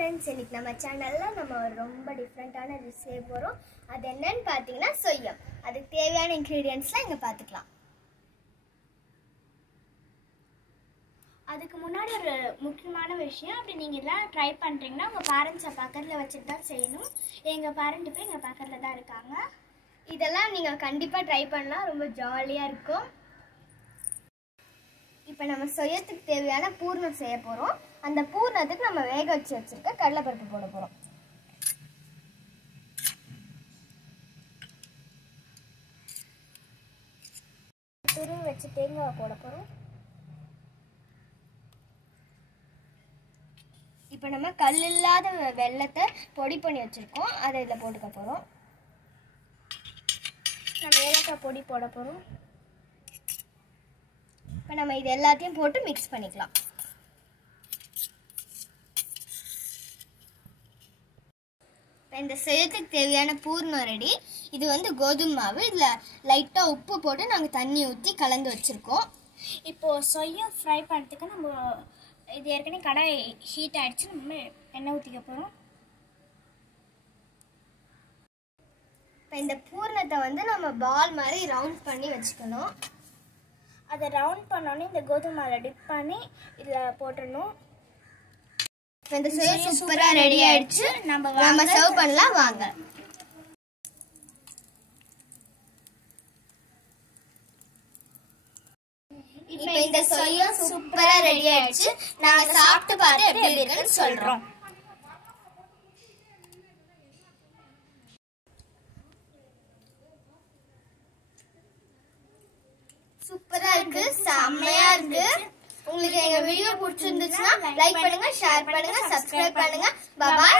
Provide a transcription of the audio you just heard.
friends, இன்னைக்கு நம்ம சேனல்ல நம்ம ரொம்ப டிஃபரண்டான டிஷ் செய்ய போறோம். அது என்னன்னு பாத்தீங்கன்னா சொய்யம். அதுக்கு தேவையான இன்கிரிடியன்ட்ஸ்லாம் இங்க பாத்துக்கலாம். அதுக்கு முன்னாடி ஒரு முக்கியமான விஷயம், அப்படி நீங்கள் எல்லாம் ட்ரை பண்ணுறீங்கன்னா உங்கள் பேரண்ட்ஸை பக்கத்தில் வச்சுட்டு தான் செய்யணும். எங்கள் பேரண்ட் இப்போ எங்கள் பக்கத்தில் தான் இருக்காங்க. இதெல்லாம் நீங்கள் கண்டிப்பாக ட்ரை பண்ணலாம், ரொம்ப ஜாலியாக இருக்கும். இப்போ நம்ம சொய்யத்துக்கு தேவையான பூர்ணம் செய்ய போகிறோம். அந்த பூர்ணத்துக்கு நம்ம வேக வச்சிருக்க கடலைப்பருப்பு போட போகிறோம். துருவி வச்சு தேங்காய் போட போகிறோம். இப்போ நம்ம கல் இல்லாத வெல்லத்தை பொடி பண்ணி வச்சுருக்கோம், அதை இதில் போட்டுக்க போகிறோம். நம்ம ஏலக்காய் பொடி போட போகிறோம். இப்போ நம்ம இது எல்லாத்தையும் போட்டு மிக்ஸ் பண்ணிக்கலாம். இப்போ இந்த செய்யறதுக்கு தேவையான பூர்ணம் ரெடி. இது வந்து கோதுமை மாவு. இதில் லைட்டாக உப்பு போட்டு நாங்கள் தண்ணி ஊற்றி கலந்து வச்சுருக்கோம். இப்போது சொய்யம் ஃப்ரை பண்ணுறதுக்கு நம்ம இது ஏற்கனவே கடாய் ஹீட் ஆகிடுச்சு, நம்ம எண்ணெய் ஊற்றிக்க போகிறோம். இப்போ இந்த பூர்ணத்தை வந்து நம்ம பால் மாதிரி ரவுண்ட் பண்ணி வச்சுக்கணும். அதை ரவுண்ட் பண்ணோன்னே இந்த கோதுமை மாவில் டிப் பண்ணி இதில் போட்டுடணும். இப்போ இந்த சொய்யம் சூப்பராக ரெடி ஆயிடுச்சு. நம்ம சர்வ் பண்ணலாம் வாங்க. இப்போ இந்த சொய்யம் சூப்பரா ரெடி ஆயிடுச்சு. நாங்க சாப்பிட்டு பார்த்து எப்படி இருக்குன்னு சொல்றோம். சூப்பரா இருக்கு, செம்மையா இருக்கு. உங்களுக்கு எங்க வீடியோ பிடிச்சிருந்துச்சுன்னா லைக் பண்ணுங்க, ஷேர் பண்ணுங்க, சப்ஸ்கிரைப் பண்ணுங்க. பாய்.